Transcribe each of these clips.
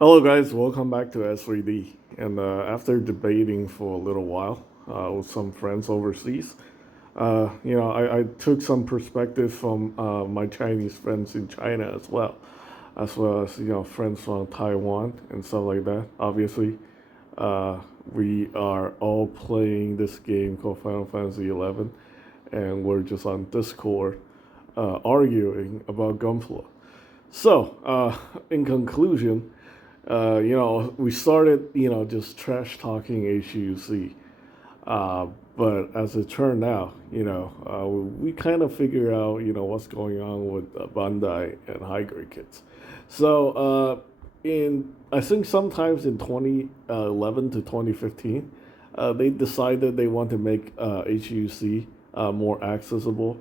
Hello, guys. Welcome back to S3D. And after debating for a little while with some friends overseas, I took some perspective from my Chinese friends in China as well as friends from Taiwan and stuff like that. Obviously, we are all playing this game called Final Fantasy 11, and we're just on Discord arguing about Gunpla. So, in conclusion, we started, just trash talking HGUC. Uh, but as it turned out, we kind of figure out, what's going on with Bandai and high grade kids. So, I think sometimes in 2011 to 2015, they decided they want to make HGUC more accessible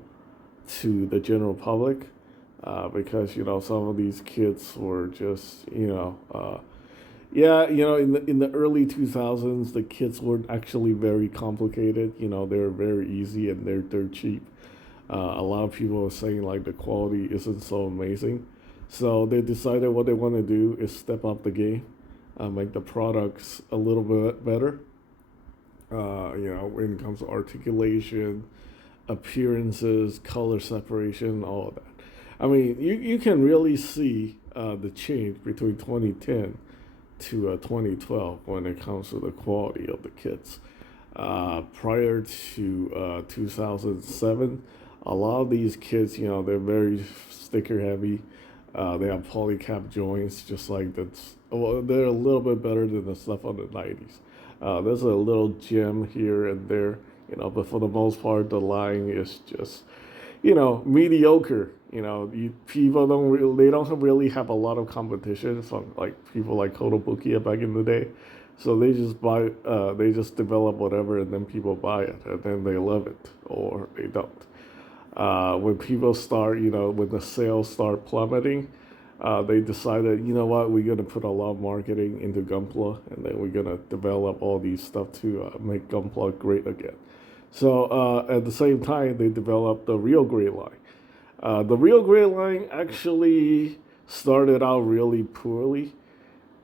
to the general public because some of these kids were just in the early 2000s the kids weren't actually very complicated. They're very easy and they're cheap. A lot of people are saying like the quality isn't so amazing, so they decided what they want to do is step up the game, make the products a little bit better. When it comes to articulation, appearances, color separation, all of that. I mean, you can really see the change between 2010 to 2012 when it comes to the quality of the kits. Prior to 2007, a lot of these kits, they're very sticker heavy. They have polycap joints, just like that's. Well, they're a little bit better than the stuff on the 90s. There's a little gem here and there, but for the most part, the line is just, mediocre. People they don't really have a lot of competition from like people like Kotobukiya back in the day. So they just develop whatever and then people buy it and then they love it or they don't. When people start, when the sales start plummeting, they decided, what, we're going to put a lot of marketing into Gunpla and then we're going to develop all these stuff to make Gunpla great again. So at the same time, they developed the real grade line. The real grade line actually started out really poorly.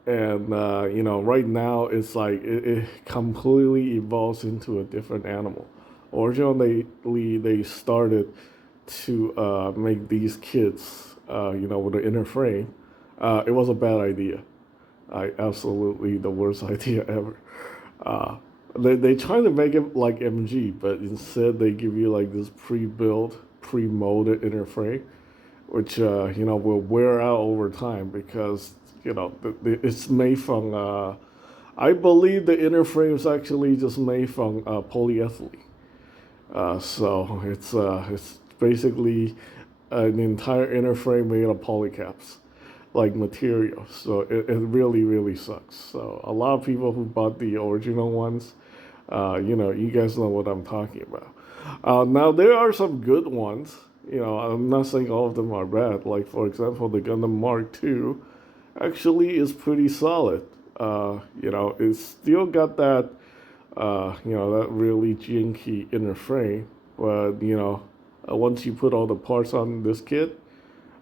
And, right now it's like it completely evolves into a different animal. Originally, they started to make these kids, with an inner frame. It was a bad idea. Absolutely the worst idea ever. They try to make it like MG, but instead they give you like this pre-built, pre-molded inner frame, which will wear out over time because it's made from. I believe the inner frame is actually just made from polyethylene. So it's basically an entire inner frame made of polycaps, like material. So it really really sucks. So a lot of people who bought the original ones, you guys know what I'm talking about. Now there are some good ones. I'm not saying all of them are bad. Like for example, the Gundam Mark II actually is pretty solid. It's still got that that really jinky inner frame. But once you put all the parts on this kit,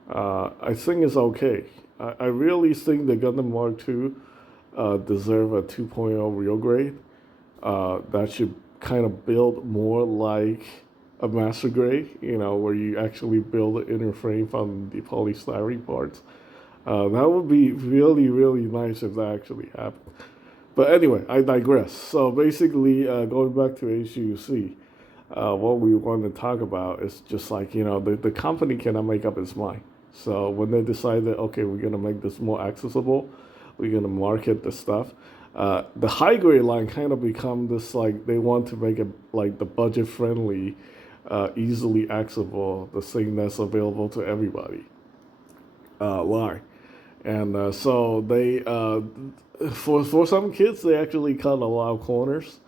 I think it's okay. I really think the Gundam Mark II deserve a 2.0 real grade. That should kind of build more like a master grade, where you actually build the inner frame from the polystyrene parts. That would be really, really nice if that actually happened. But anyway, I digress. So basically, going back to HGUC, what we want to talk about is just like, the company cannot make up its mind. So when they decide that, okay, we're going to make this more accessible, we're going to market the stuff, the high grade line kind of become this like, they want to make it like the budget friendly, easily accessible, the thing that's available to everybody line. And so they, for some kids, they actually cut a lot of corners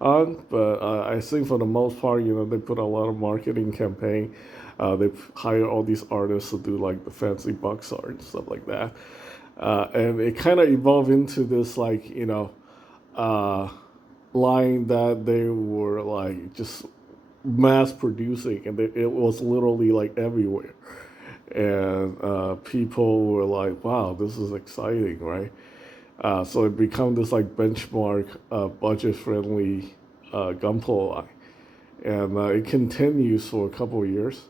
on. But I think for the most part, they put a lot of marketing campaign. They hire all these artists to do like the fancy box art and stuff like that. And it kind of evolved into this like uh, line that they were like just mass producing, and it was literally like everywhere. and people were like, "Wow, this is exciting, right?" So it became this like benchmark, budget-friendly Gunpla line, and it continues for a couple of years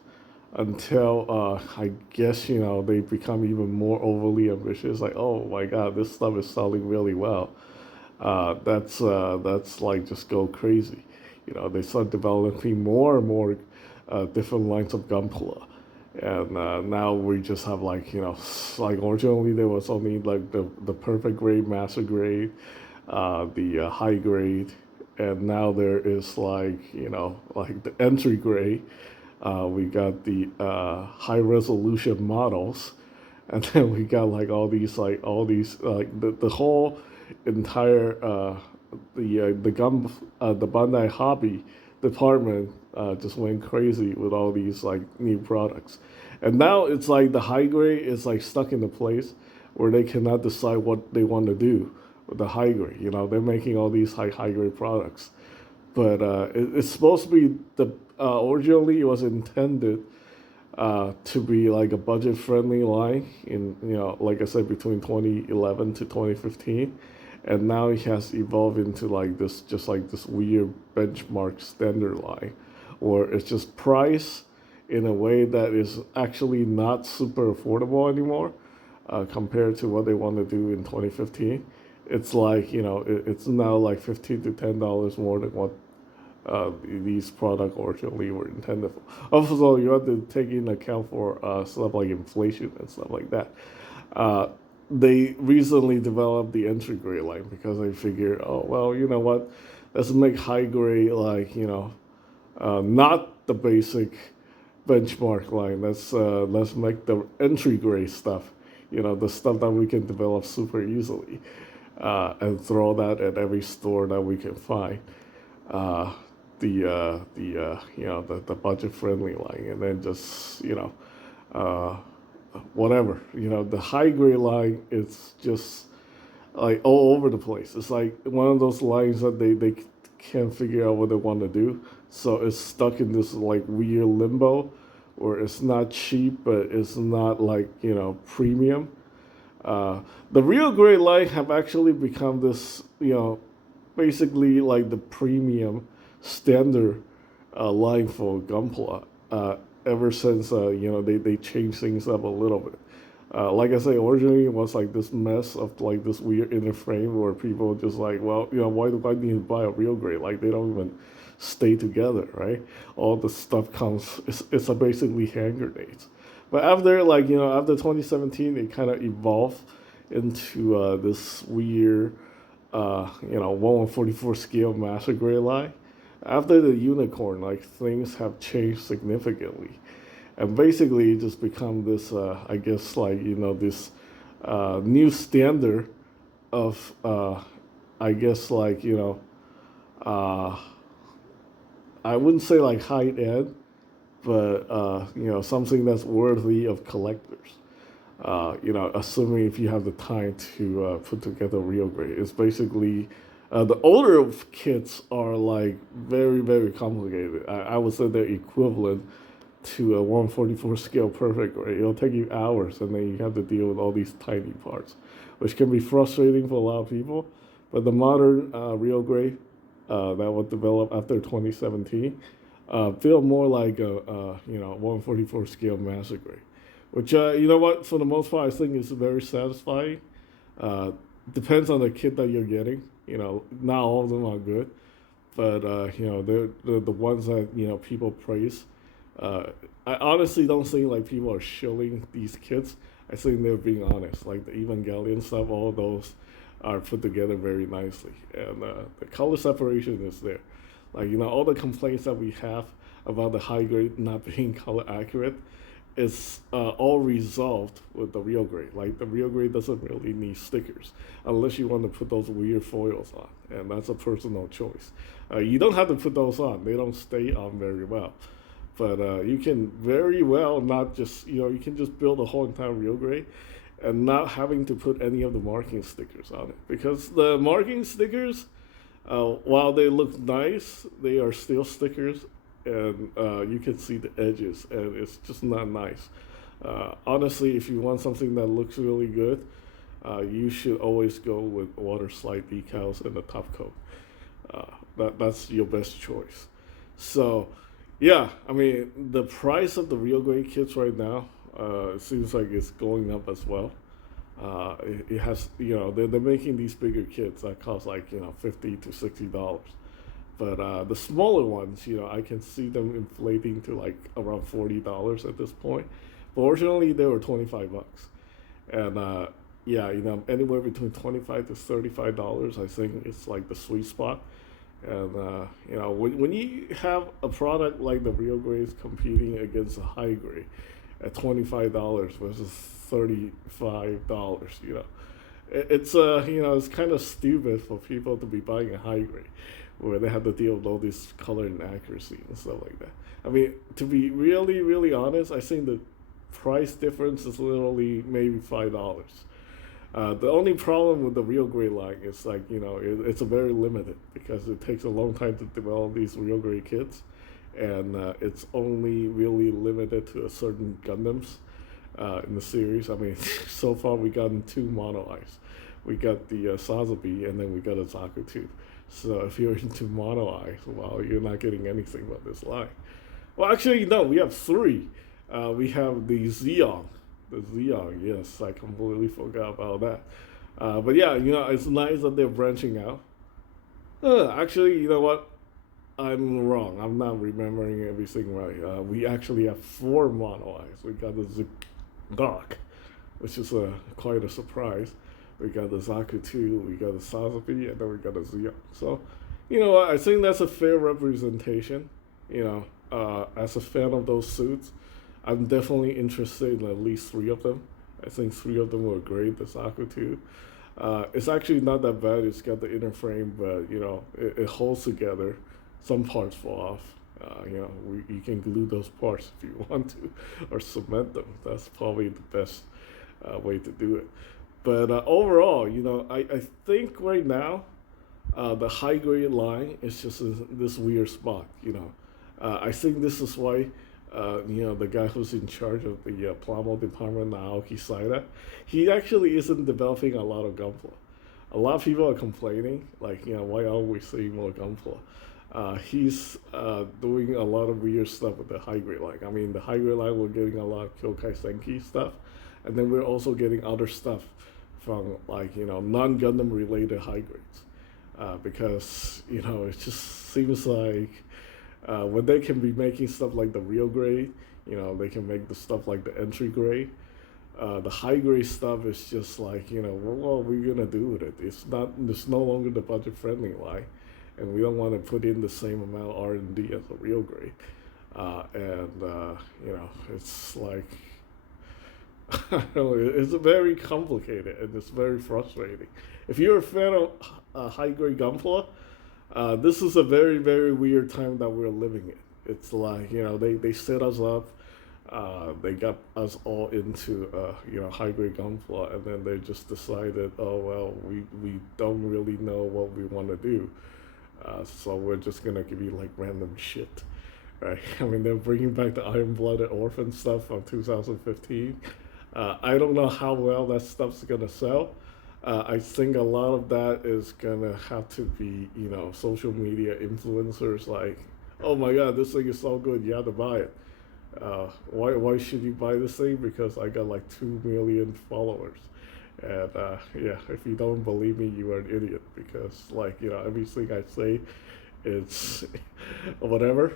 until I guess they become even more overly ambitious. Like, oh my God, this stuff is selling really well. That's like just go crazy. They start developing more and more different lines of Gunpla. And now we just have like originally there was only like the perfect grade, master grade, the high grade, and now there is like the entry grade. We got the high resolution models, and then we got like all these the whole entire the Bandai hobby department just went crazy with all these like new products, and now it's like the high grade is like stuck in a place where they cannot decide what they want to do with the high grade. They're making all these high grade products, but it's supposed to be the originally it was intended to be like a budget friendly line in like I said between 2011 to 2015, and now it has evolved into like this just like this weird benchmark standard line, where it's just priced in a way that is actually not super affordable anymore compared to what they want to do in 2015. It's like it's now like $15 to $10 more than what these products originally were intended for. Also, you have to take into account for stuff like inflation and stuff like that. Uh, they recently developed the entry grade line because they figured, oh well, you know what, let's make high grade like not the basic benchmark line. Let's make the entry grade stuff. The stuff that we can develop super easily, and throw that at every store that we can find. Uh, the budget friendly line, and then just uh, whatever. The high grade line is just like all over the place. It's like one of those lines that they can't figure out what they want to do, so it's stuck in this like weird limbo where it's not cheap but it's not like premium. The real grade line have actually become this basically like the premium standard line for Gunpla ever since they changed things up a little bit. Like I say, originally it was like this mess of like this weird inner frame where people just like, well, why do I need to buy a real grade? Like they don't even stay together, right? All the stuff comes, it's basically hand grenades. But after after 2017, it kind of evolved into this weird 1/44 scale master grade line. After the unicorn, like things have changed significantly, and basically it just become this, I guess, this new standard of, I guess, uh, I wouldn't say like high end, but something that's worthy of collectors. Assuming if you have the time to put together real grade. It's basically the older kits are like very, very complicated. I would say they're equivalent to a 1/44 scale perfect grade. It'll take you hours, and then you have to deal with all these tiny parts, which can be frustrating for a lot of people. But the modern real grade that was developed after 2017 feel more like a 1/44 scale master grade, which you know what, for the most part, I think is very satisfying. Uh, Depends on the kit that you're getting. Not all of them are good, but they're the ones that people praise. Uh, I honestly don't think like people are shilling these kits. I think they're being honest. Like the Evangelion stuff, all those are put together very nicely, and the color separation is there. Like all the complaints that we have about the high grade not being color accurate is all resolved with the real grade. Like the real grade doesn't really need stickers unless you want to put those weird foils on, and that's a personal choice. You don't have to put those on; they don't stay on very well. But you can very well not just you can just build a whole entire real grade and not having to put any of the marking stickers on it, because the marking stickers, while they look nice, they are still stickers, and you can see the edges, and it's just not nice. Honestly, if you want something that looks really good, you should always go with water slide decals and the top coat. That's your best choice. So, yeah, I mean, the price of the real grade kits right now, it seems like it's going up as well. It has, they're making these bigger kits that cost like, $50 to $60. But the smaller ones, I can see them inflating to like around $40 at this point. But originally they were $25, and yeah, anywhere between $25 to $35, I think it's like the sweet spot. And when you have a product like the real grades competing against a high grade at $25 versus $35, it's it's kind of stupid for people to be buying a high grade where they have to deal with all this color inaccuracy and stuff like that. I mean, to be really, really honest, I think the price difference is literally maybe $5. The only problem with the real grade line is like it's a very limited because it takes a long time to develop these real grade kits, and it's only really limited to a certain Gundams in the series. I mean, so far we gotten two mono eyes. We got the Sazabi, and then we got a Zaku too. So if you're into mono eyes, well, you're not getting anything but this line. Well, actually, no, we have three. We have the Xeon. The Xeon, yes, I completely forgot about that. But yeah, it's nice that they're branching out. Actually, you know what? I'm wrong. I'm not remembering everything right. We actually have four mono eyes. We got the Zgok, which is quite a surprise. We got the Zaku 2, we got the Sazabi, and then we got the Xeon. So, you know what? I think that's a fair representation. As a fan of those suits, I'm definitely interested in at least three of them. I think three of them were great. The Zaku 2. It's actually not that bad. It's got the inner frame, but it holds together. Some parts fall off. You can glue those parts if you want to, or cement them. That's probably the best way to do it. But overall, I think right now the high grade line is just this weird spot. I think this is why the guy who's in charge of the Plamo department, Naoki Saida, he actually isn't developing a lot of Gunpla. A lot of people are complaining, like, why aren't we seeing more Gunpla? He's doing a lot of weird stuff with the high grade line. I mean, the high grade line, we're getting a lot of Kyokai Senki stuff, and then we're also getting other stuff from, like, non-Gundam related high grades. Because, it just seems like when they can be making stuff like the real grade, they can make the stuff like the entry grade. The high grade stuff is just like, what are we gonna do with it? It's no longer the budget friendly line, and we don't want to put in the same amount of R&D as a real grade. It's like, I don't know, it's very complicated and it's very frustrating. If you're a fan of high grade Gunpla, this is a very, very weird time that we're living in. It's like, they set us up, they got us all into, high grade Gunpla, and then they just decided, oh, well, we don't really know what we want to do. So we're just going to give you like random shit. Right? I mean, they're bringing back the Iron-Blooded Orphan stuff from 2015. I don't know how well that stuff's going to sell. I think a lot of that is gonna have to be, social media influencers like, oh my god, this thing is so good, you have to buy it. Why should you buy this thing? Because I got like 2 million followers. And yeah, if you don't believe me, you are an idiot. Because everything I say, it's whatever.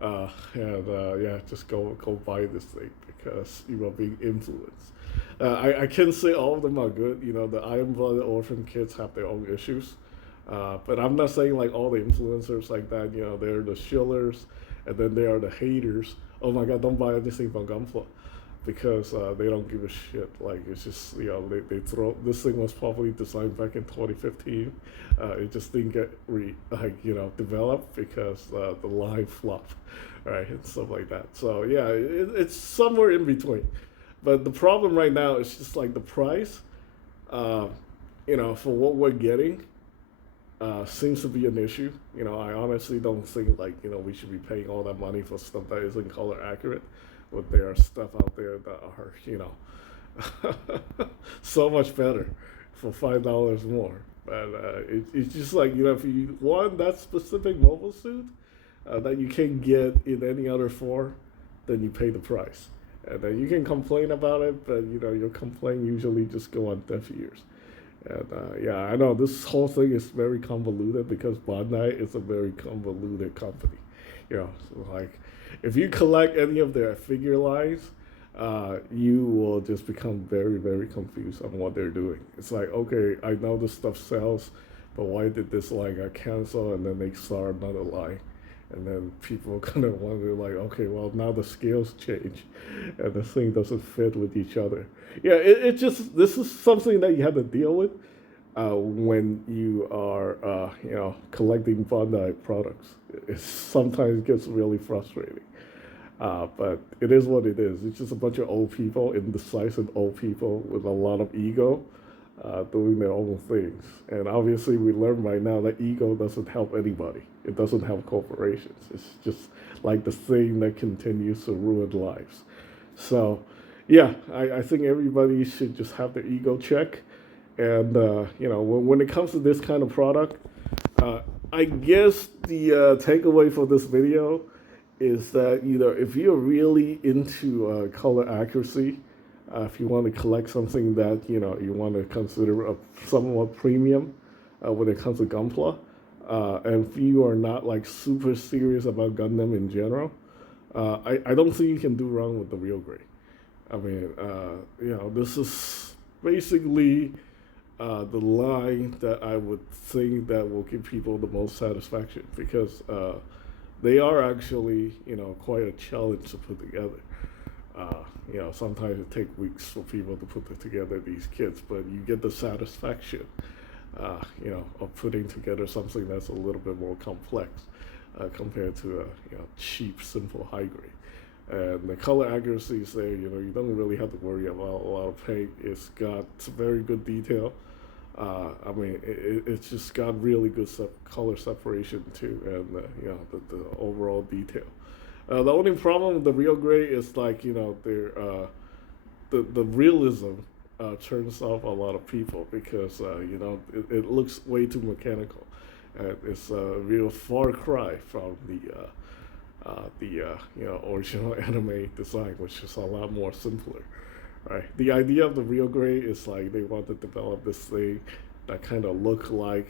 Yeah, just go buy this thing because you are being influenced. I can say all of them are good. The Iron-Blooded Orphan kids have their own issues. But I'm not saying like all the influencers like that, they're the shillers and then they are the haters. Oh my god, don't buy anything from Gunpla because they don't give a shit. Like, it's just, they throw, this thing was probably designed back in 2015. It just didn't get developed because the line flopped, right, and stuff like that. So yeah, it's somewhere in between. But the problem right now is just like the price, for what we're getting, seems to be an issue. I honestly don't think we should be paying all that money for stuff that isn't color accurate. when there are stuff out there that are, so much better for $5 more. But it's just like, if you want that specific mobile suit that you can't get in any other form, then you pay the price. And then you can complain about it, but your complaint usually just go on deaf ears. And yeah, I know this whole thing is very convoluted because Bandai is a very convoluted company. So like if you collect any of their figure lines, you will just become very, very confused on what they're doing. It's like, okay, I know this stuff sells, but why did this line get canceled and then they start another line? And then people kind of wonder, like, okay, well, now the scales change and the thing doesn't fit with each other. Yeah, this is something that you have to deal with when you are, collecting Bandai products. It sometimes gets really frustrating. But it is what it is. It's just a bunch of old people, indecisive old people with a lot of ego doing their own things. And obviously, we learn right now that ego doesn't help anybody. It doesn't help corporations. It's just like the thing that continues to ruin lives. So, yeah, I think everybody should just have their ego check. And, when it comes to this kind of product, I guess the takeaway for this video is that if you're really into color accuracy, if you want to collect something that you want to consider a somewhat premium when it comes to Gunpla, and if you are not like super serious about Gundam in general, I don't think you can do wrong with the real grade. I mean, this is basically the line that I would think that will give people the most satisfaction because they are actually, quite a challenge to put together. Sometimes it takes weeks for people to put together these kits, but you get the satisfaction, of putting together something that's a little bit more complex compared to a, cheap, simple high grade. And the color accuracy is there, you don't really have to worry about a lot of paint. It's got very good detail. It's just got really good color separation too, and the overall detail. The only problem with the real gray is like the realism turns off a lot of people because it looks way too mechanical. It's a real far cry from the original anime design, which is a lot more simpler. Right. The idea of the real gray is like they want to develop this thing that kind of look like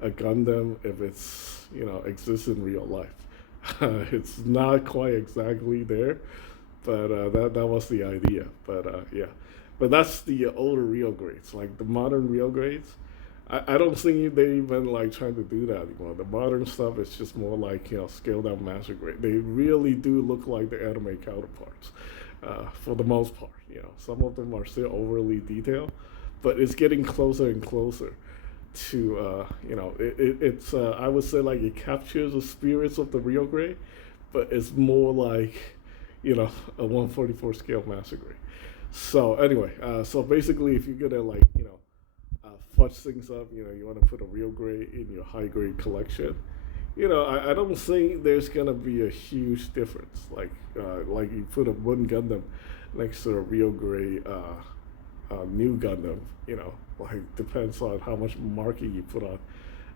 a Gundam if it's exists in real life. It's not quite exactly there, but that was the idea. But yeah, but that's the older real grades. Like the modern real grades, I don't think they even like trying to do that anymore. The modern stuff is just more like scaled down master grade. They really do look like the anime counterparts. For the most part, some of them are still overly detailed, but it's getting closer and closer to, it's I would say like it captures the spirits of the real grade, but it's more like, a 144 scale master grade. So anyway, so basically, if you're gonna like, fudge things up, you want to put a real grade in your high grade collection. I don't think there's gonna be a huge difference. Like you put a Moon Gundam next to a real grade new Gundam. Like depends on how much marking you put on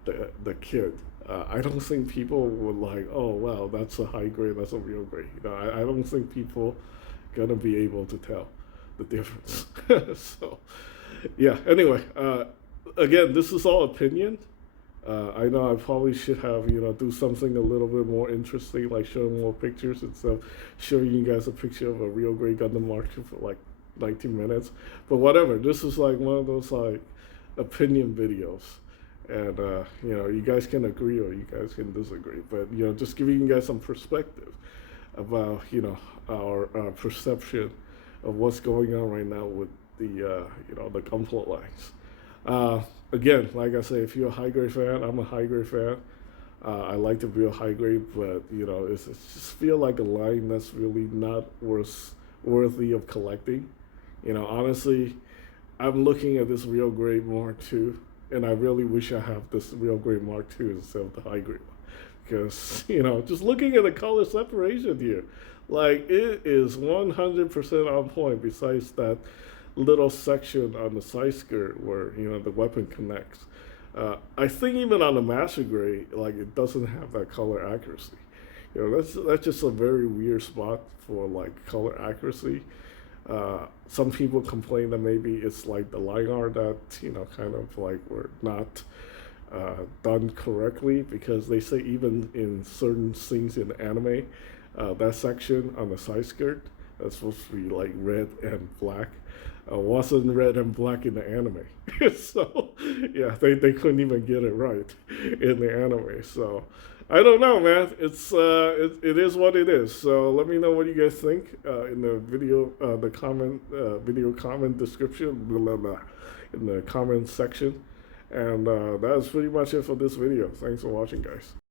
the kit. I don't think people would like, oh wow, that's a high grade, that's a real grade. I don't think people gonna be able to tell the difference. So yeah. Anyway, again, this is all opinion. I know I probably should have, do something a little bit more interesting, like showing more pictures instead of showing you guys a picture of a real Grey Gundam Mark II for like 19 minutes. But whatever, this is like one of those like opinion videos. And, you guys can agree or you guys can disagree. But, just giving you guys some perspective about, our perception of what's going on right now with the, the Gunpla lines. Again, like I say, if you're a high grade fan, I'm a high grade fan. I like the real high grade, but it's just feel like a line that's really not worthy of collecting. Honestly, I'm looking at this real grade Mark II, and I really wish I have this real grade Mark II instead of the high grade one, because just looking at the color separation here, Like it is 100% on point. Besides that little section on the side skirt where the weapon connects. I think even on the master grade, like it doesn't have that color accuracy. That's just a very weird spot for like color accuracy. Some people complain that maybe it's like the line art that kind of like were not done correctly, because they say even in certain scenes in anime, that section on the side skirt that's supposed to be like red and black wasn't red and black in the anime. So yeah, they couldn't even get it right in the anime. So I don't know, man. It is what it is. So let me know what you guys think in the video comment description, blah, blah, blah, in the comment section. And that's pretty much it for this video. Thanks for watching, guys.